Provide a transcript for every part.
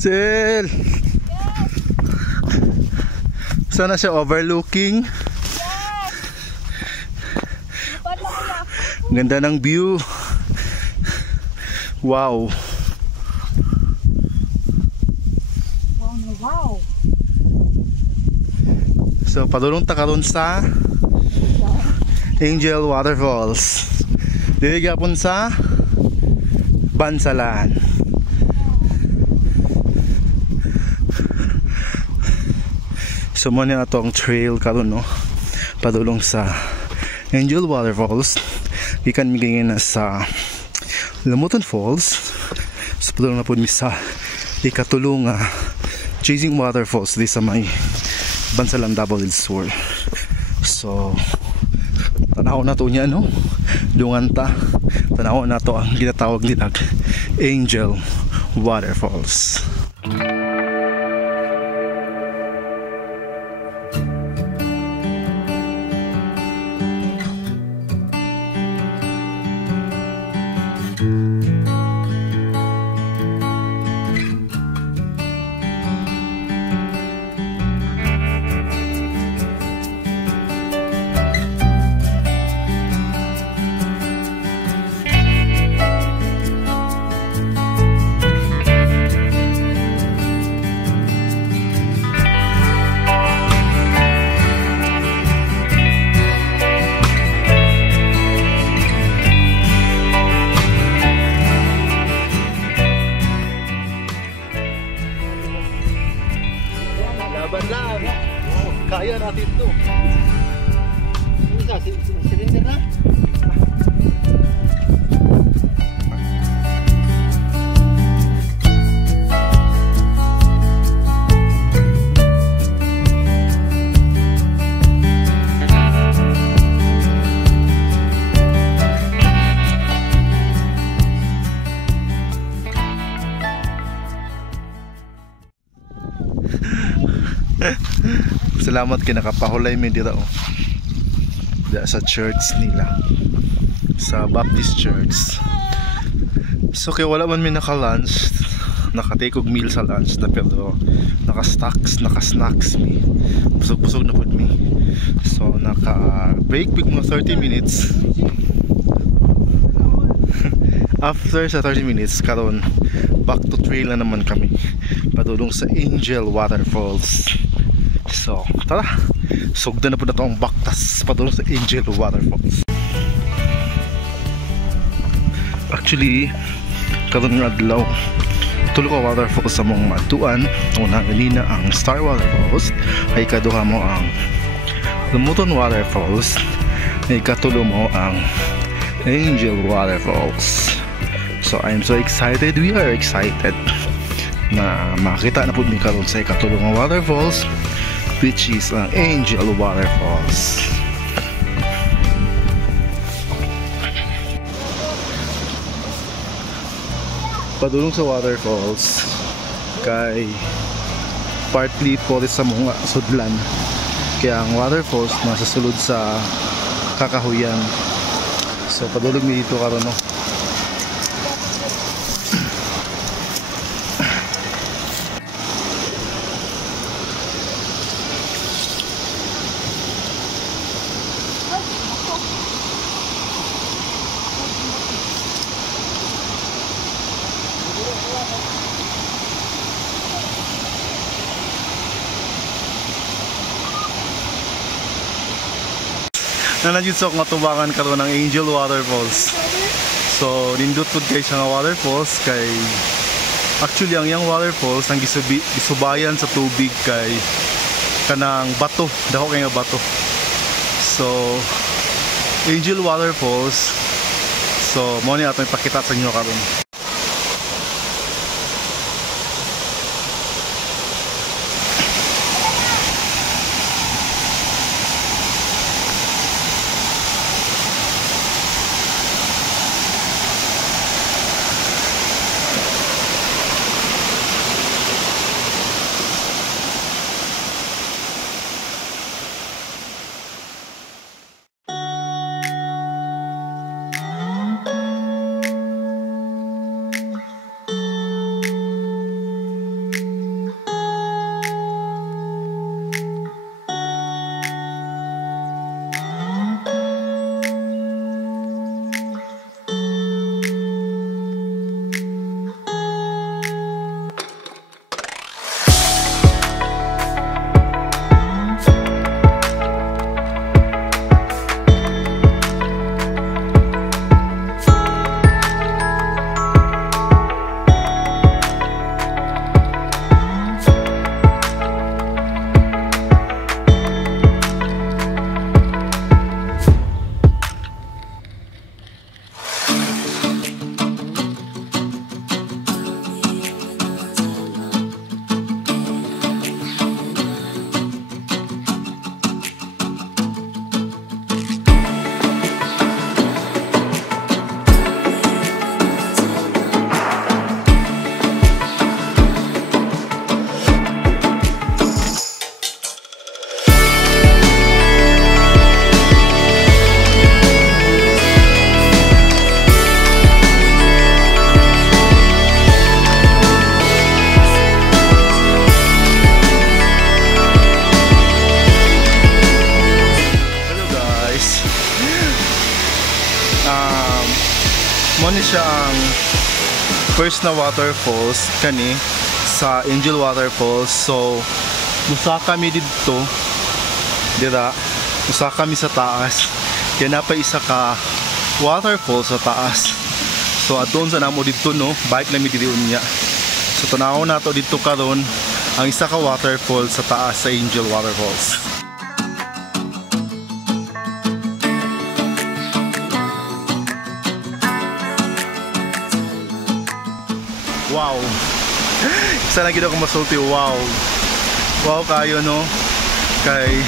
Sel! Sana siya overlooking. Ganda ng view. Wow. Wow. So padulong ta karon sa Angel Waterfalls. Dili gyapon sa Bansalan. So mo na ato ang trail karon no. Padulong sa Angel Waterfalls. Ikan migingin na sa Lamuton Falls. So padulong na po mi sa ikatulong Chasing Waterfalls di sa may Bansalan Davao Del Sur. So tanaw na to niya no. Dungan ta. Tanaw na to ang ginatawag nilang Angel Waterfalls. Kaya natin ito. Isa, cylinder na? Salamat kay nakapahulay mi dito sa church nila, sa Baptist Church. So kay wala man mi naka-lunch, naka-take og meal sa lunch na, pero naka-snacks mi. Busog-busog na pud mi. So naka-break big mga 30 minutes. After sa 30 minutes karon back to trail na naman kami padulong sa Angel Waterfalls. So tara, sugdan na po na ito ang baktas padulong sa Angel Waterfalls. Actually karon nga adlaw tulo ka waterfalls sa mong matuan. Una ganina ang Star Waterfalls, ay ikaduha mo ang Lamuton Waterfalls, ay ikatulo mo ang Angel Waterfalls. So I'm so excited, we are excited na makita na po ni karon sa ikatulo nga waterfalls, which is ang Angel Waterfalls. Padulong sa waterfalls kay partly po sa mga sudlan, kaya ang waterfalls nasa sulod sa kakahuyan. So padulong mi dito karon no. Nanadyo sa akong atubangan karon ng Angel Waterfalls. So nindot po guys nga waterfalls kay actually ang yang waterfalls nang gisubayan sa tubig kay kanang bato, dako kay nga bato. So Angel Waterfalls, so mo ni ato ipakita sa inyo karon. first na waterfalls kani sa Angel Waterfalls. So musa kami dito dira, musa kami sa taas, kaya na pa isa ka waterfall sa taas. So aton sa namo dito no, bike na mi diri unya. So tanaw na to dito karon ang isa ka waterfall sa taas sa Angel Waterfalls. Wow! Isa na gina ko masulti, wow! Wow kayo no? Kay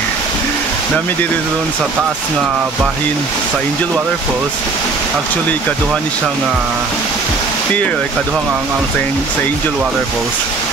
namin dito doon sa taas nga bahin sa Angel Waterfalls. Actually, kaduha ni siyang pier, kaduha nga ang sa Angel Waterfalls.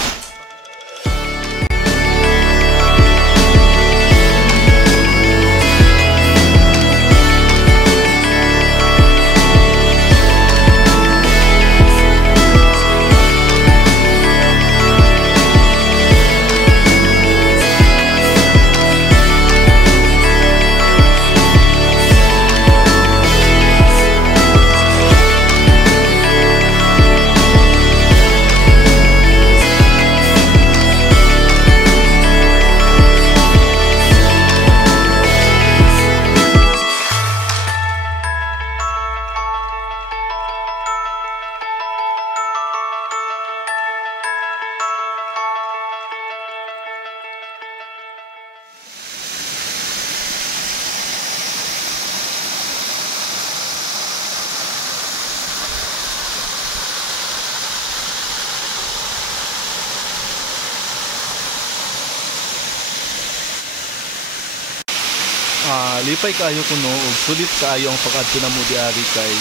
Lipay kaayo kuno ug sulit kaayo ang pag-adto namo diari kay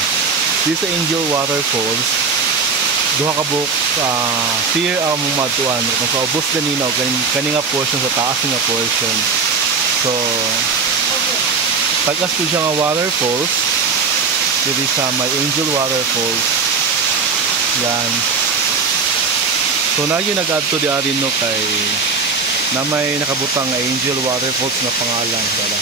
di sa Angel Waterfalls duha ka buk pier ang matuan kung sa ubos ganina og kani nga portion sa taas nga portion. So tagas po siya nga waterfalls diri sa may Angel Waterfalls yan. So nagyo nag-adto diari no kay na may nakabutang nga Angel Waterfalls nga pangalan dala.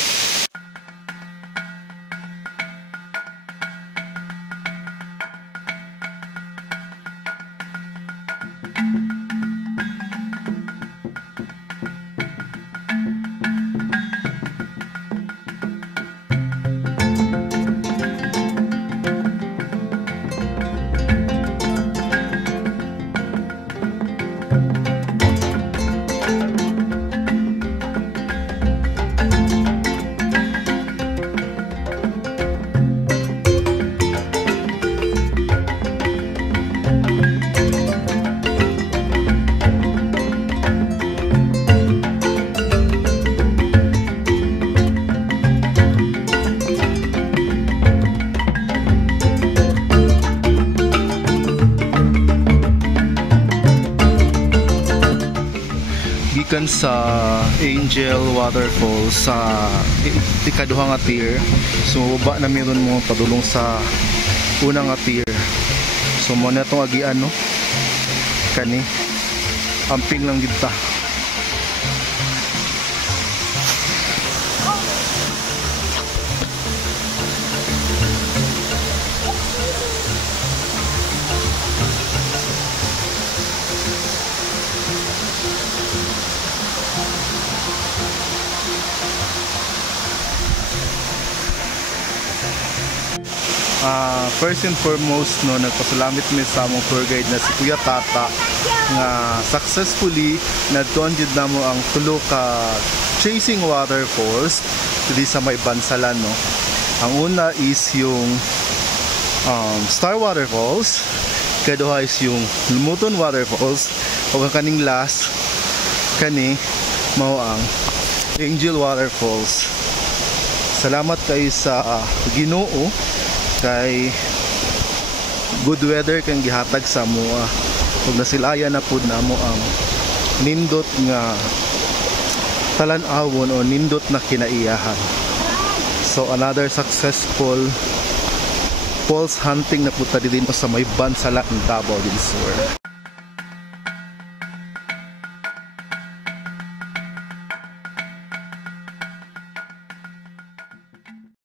Gikan sa Angel Waterfalls sa ikaduha nga pier. So ba na meron mo padulong sa una nga pier. So mo na itong agian no kani amping lang gita. First and foremost no, nagpasalamat mi sa among tour guide na si Kuya Tata nga successfully nadtuan jud namo ang tulo ka chasing waterfalls dili sa may Bansalan no. Ang una is yung Star Waterfalls, kaduha is yung Lumuton Waterfalls, ug ang kaning last kani mao ang Angel Waterfalls. Salamat kay sa Ginoo kay good weather kang gihatag sa amoa ug nasilayan na pud namo ang nindot nga talan-awon o nindot na kinaiyahan. So another successful falls hunting na puta dito sa may Bansalan Davao Del Sur.